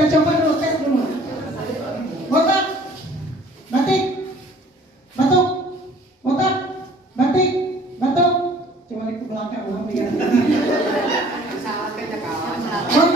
Kita coba dulu, tes dulu. Botak, batik, batuk, botak, batik, batuk. Coba ke belakang, lihat. Salah kayaknya kawan.